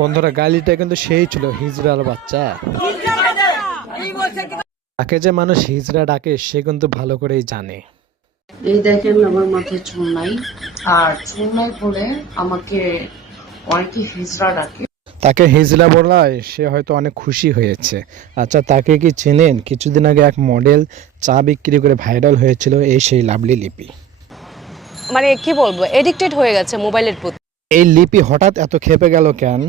বন্ধুরা গালিটা কিন্তু সেই ছিল হিজড়ার বাচ্চা। তাকে যে মানুষ হিজড়া ডাকে সে কিন্তু ভালো করেই জানে। এই দেখেন আমার মাথায় চুল নাই, আর চুল নাই বলে আমাকে অনেকে হিজড়া ডাকে। তাকে হিজড়া বলায় সে হয়তো অনেক খুশি হয়েছে। আচ্ছা, তাকে কি চেনেন? কিছুদিন আগে এক মডেল চা বিক্রি করে ভাইরাল হয়েছিল, এই সেই লাভলি লিপি। মানে কি বলবো, এডিক্টেড হয়ে গেছে মোবাইলের প্রতি। এই লিপি হঠাৎ এত খেপে গেল কেন?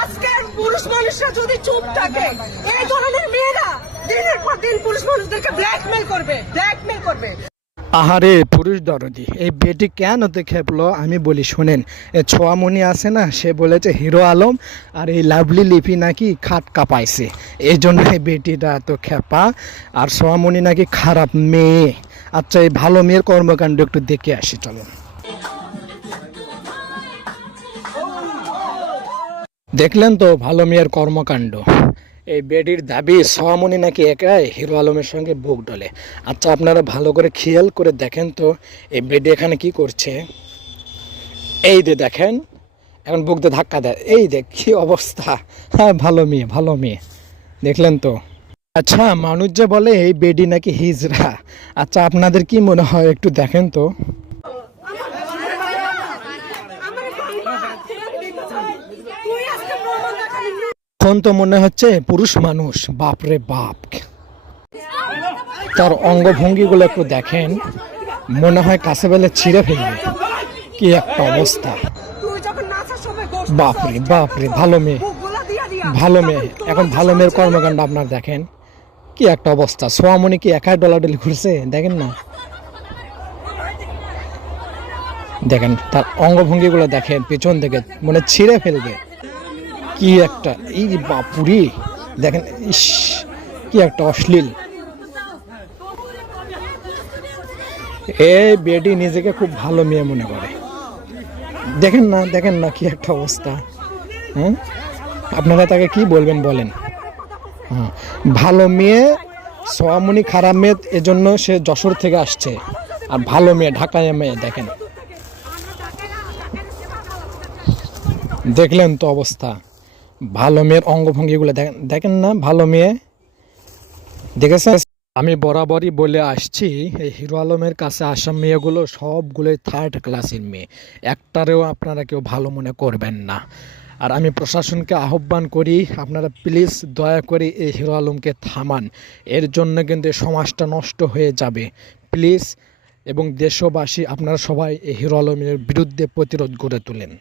আজকের পুরুষ মানুষরা যদি চুপ থাকে, এই ধরনের মেয়েরা দিনের পর দিন পুরুষ মানুষদেরকে ব্ল্যাকমেল করবে। আহারে পুরুষ দরদি, এই বেটি কেন তো খেপলো আমি বলি শোনেন। ছোয়ামণি আছে না, সে বলেছে হিরো আলম আর এই লাভলি লিপি নাকি খাট কাঁপাইছে, এই জন্য এই বেটিটা এত খেপা। আর ছোয়ামণি নাকি খারাপ মেয়ে। আচ্ছা, এই ভালো মেয়ের কর্মকাণ্ড একটু দেখে আসি চলো। দেখলেন তো ভালো মেয়ের কর্মকাণ্ড। এই বেডির দাবি সোহামণি নাকি একাই হিরো আলমের সঙ্গে বুক ডলে। আচ্ছা, আপনারা ভালো করে খেয়াল করে দেখেন তো এই বেডি এখানে কি করছে। এই যে দেখেন, এখন বুক দিয়ে ধাক্কা দেয়, এই দেখ কি অবস্থা। হ্যাঁ, ভালো মেয়ে দেখলেন তো। আচ্ছা, মানুষ যে বলে এই বেডি নাকি হিজড়া, আচ্ছা আপনাদের কি মনে হয় একটু দেখেন তো। এখন তো মনে হচ্ছে পুরুষ মানুষ, বাপরে বাপ। তার অঙ্গভঙ্গিগুলো একটু দেখেন, মনে হয় কাছে বেলে ছিঁড়ে ফেলবে। কি একটা অবস্থা, বাপরে ভালো মেয়ে। এখন ভালো মেয়ের কর্মকাণ্ড আপনার দেখেন, কি একটা অবস্থা। সোয়ামণি কি একাই ডলাডলি ঘুরছে, দেখেন না। দেখেন তার অঙ্গভঙ্গিগুলো দেখেন, পেছন থেকে মনে ছিঁড়ে ফেলবে। কি একটা, এই বাপুরি দেখেন, ইস কি একটা অশ্লীল। এই বেটি নিজেকে খুব ভালো মেয়ে মনে করে। দেখেন না কি একটা অবস্থা। হ্যাঁ, আপনারা তাকে কি বলবেন বলেন? হ্যাঁ, ভালো মেয়ে সোয়ামণি খারাপ মেয়ে, এজন্য সে যশোর থেকে আসছে। আর ভালো মেয়ে ঢাকায় মেয়ে, দেখলেন তো অবস্থা। ভালো মেয়ের অঙ্গভঙ্গিগুলো দেখেন না, ভালো মেয়ে দেখেছেন। আমি বরাবরই বলে আসছি, এই হিরো আলমের কাছে আসা মেয়েগুলো সবগুলোই থার্ড ক্লাসের মেয়ে, একটারেও আপনারা কেউ ভালো মনে করবেন না। আর আমি প্রশাসনকে আহ্বান করি, আপনারা প্লিজ দয়া করে এই হিরো আলমকে থামান। এর জন্য কিন্তু সমাজটা নষ্ট হয়ে যাবে প্লিজ। এবং দেশবাসী আপনারা সবাই এই হিরো আলমের বিরুদ্ধে প্রতিরোধ গড়ে তোলেন।